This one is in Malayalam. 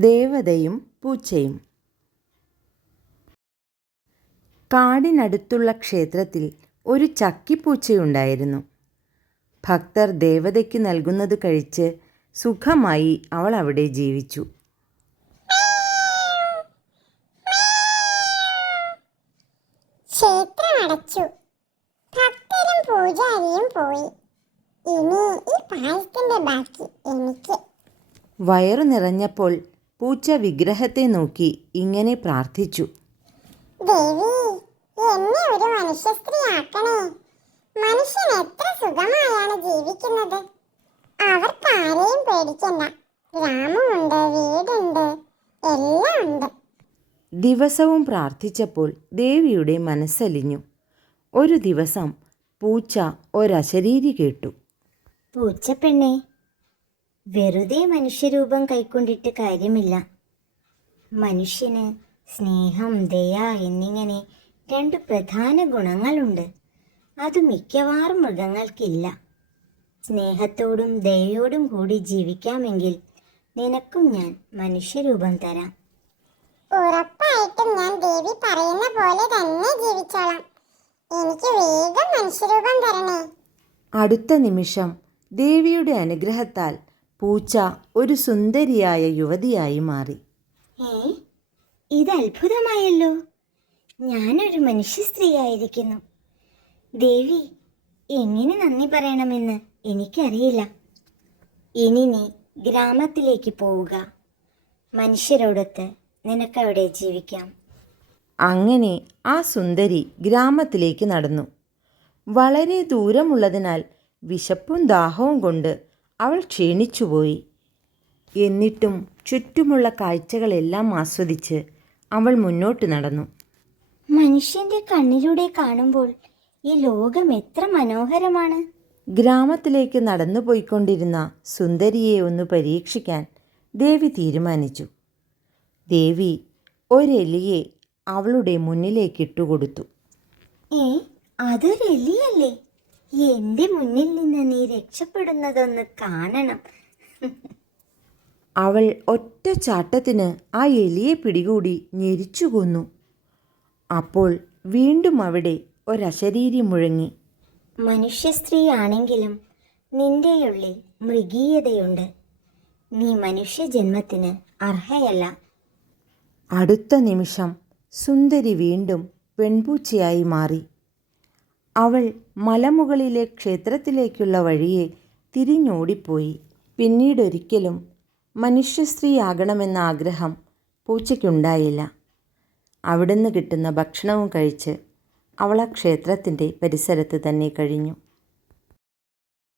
ദേവതയും പൂച്ചയും. കാടിനടുത്തുള്ള ക്ഷേത്രത്തിൽ ഒരു ചക്കിപ്പൂച്ചയുണ്ടായിരുന്നു. ഭക്തർ ദേവതയ്ക്ക് നൽകുന്നത് കഴിച്ച് സുഖമായി അവൾ അവിടെ ജീവിച്ചു. ഭക്തരും പൂജാരിയും പോയി. ഇനി ഈ പായസത്തിന്റെ ബാക്കി എനിക്ക്. വയറു നിറഞ്ഞപ്പോൾ പൂച്ച വിഗ്രഹത്തെ നോക്കി ഇങ്ങനെ പ്രാർത്ഥിച്ചു. ദേവി എന്നെ ഒരു മനുഷ്യ സ്ത്രീയാക്കണേ മനുഷ്യൻ എത്ര സുഖമായാണ് ജീവിക്കുന്നത്. അവർക്ക് ആരെയും പേടിക്കണ്ട. ഗ്രാമമുണ്ട് വീടുണ്ട് എല്ലാം ഉണ്ട്. ദിവസവും പ്രാർത്ഥിച്ചപ്പോൾ ദേവിയുടെ മനസ്സലിഞ്ഞു. ഒരു ദിവസം പൂച്ച ഒരശരീരി കേട്ടു. പൂച്ചപ്പെണ്ണെ വെറുതെ മനുഷ്യരൂപം കൈക്കൊണ്ടിട്ട് കാര്യമില്ല. മനുഷ്യന് സ്നേഹം ദയ എന്നിങ്ങനെ രണ്ട് പ്രധാന ഗുണങ്ങളുണ്ട്. അത് മിക്കവാറും മൃഗങ്ങൾക്കില്ല. സ്നേഹത്തോടും ദയയോടും കൂടി ജീവിക്കാമെങ്കിൽ നിനക്കും ഞാൻ മനുഷ്യരൂപം തരാം. ഉറപ്പായിട്ടും ഞാൻ ദേവി പറയുന്ന പോലെ തന്നെ ജീവിച്ചോളാം. എനിക്ക് വേഗം മനുഷ്യരൂപം തരണേ. അടുത്ത നിമിഷം ദേവിയുടെ അനുഗ്രഹത്താൽ പൂച്ച ഒരു സുന്ദരിയായ യുവതിയായി മാറി. ഏ? ഇത് അത്ഭുതമായല്ലോ ഞാനൊരു മനുഷ്യ സ്ത്രീയായിരിക്കുന്നു. ദേവി എങ്ങനെ നന്ദി പറയണമെന്ന് എനിക്കറിയില്ല. ഇനി നീ ഗ്രാമത്തിലേക്ക് പോവുക. മനുഷ്യരോടൊത്ത് നിനക്കവിടെ ജീവിക്കാം. അങ്ങനെ ആ സുന്ദരി ഗ്രാമത്തിലേക്ക് നടന്നു. വളരെ ദൂരമുള്ളതിനാൽ വിശപ്പും ദാഹവും കൊണ്ട് അവൾ ക്ഷീണിച്ചുപോയി. എന്നിട്ടും ചുറ്റുമുള്ള കാഴ്ചകളെല്ലാം ആസ്വദിച്ച് അവൾ മുന്നോട്ട് നടന്നു. മനുഷ്യന്റെ കണ്ണിലൂടെ കാണുമ്പോൾ ഈ ലോകം എത്ര മനോഹരമാണ്. ഗ്രാമത്തിലേക്ക് നടന്നു പോയിക്കൊണ്ടിരുന്ന സുന്ദരിയെ ഒന്ന് പരീക്ഷിക്കാൻ ദേവി തീരുമാനിച്ചു. ദേവി ഒരെലിയെ അവളുടെ മുന്നിലേക്ക് ഇട്ടുകൊടുത്തു. ഏ അതൊരു എലിയല്ലേ? എന്റെ മുന്നിൽ നിന്ന് നീ രക്ഷപ്പെടുന്നതൊന്ന് കാണണം. അവൾ ഒറ്റ ചാട്ടത്തിന് ആ എലിയെ പിടികൂടി ഞെരിച്ചു കൊന്നു. അപ്പോൾ വീണ്ടും അവിടെ ഒരശരീരി മുഴങ്ങി. മനുഷ്യ സ്ത്രീയാണെങ്കിലും നിന്റെ ഉള്ളിൽ മൃഗീയതയുണ്ട്. നീ മനുഷ്യ ജന്മത്തിന് അർഹയല്ല. അടുത്ത നിമിഷം സുന്ദരി വീണ്ടും പെൺപൂച്ചയായി മാറി. അവൾ മലമുകളിലെ ക്ഷേത്രത്തിലേക്കുള്ള വഴിയെ തിരിഞ്ഞോടിപ്പോയി. പിന്നീടൊരിക്കലും മനുഷ്യസ്ത്രീയാകണമെന്ന ആഗ്രഹം പൂച്ചയ്ക്കുണ്ടായില്ല. അവിടുന്ന് കിട്ടുന്ന ഭക്ഷണവും കഴിച്ച് അവൾ ആ ക്ഷേത്രത്തിന്റെ പരിസരത്ത് തന്നെ കഴിഞ്ഞു.